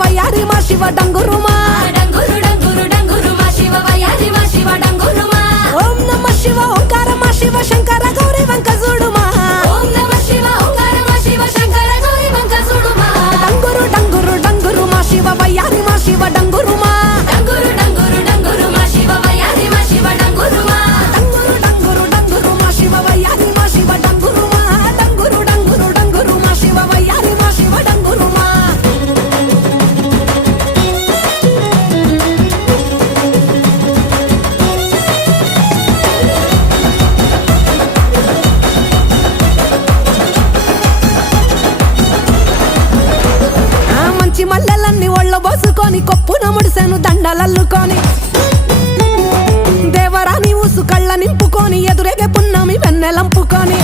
వయ్యారి మా శివ డంగురుమా డంగురు డంగురు డంగురు మా శివ వయ్యారి మా శివ డంగురుమా ఓం నమ శివ ఓంకార మా శివ శంకర గౌరీ వంక చూడుమా ఓం నమ శివ ఓంకార మా శివ శంకర గౌరీ వంక చూడుమా డంగురు డంగురు డంగురు మా శివ వయ్యారి మా శివ డంగురుమా డంగురు డంగురు డంగురు మా శివ వయ్యారి మా శివ డంగురుమా డంగురు డంగురు డంగురు మా శివ వయ్యారి మా శివ డంగురుమా డంగురు డంగురు డంగురు మా శివ వయ్యారి మా శివ డంగురుమా మంచి మల్లెలన్నీ ఒళ్ళ బోసుకొని కొప్పున ముడిసెను దండలల్లుకొని దేవరాని ఊసు కళ్ళ నింపుకొని ఎదురేగే పున్నమి వెన్నెలంపుకొని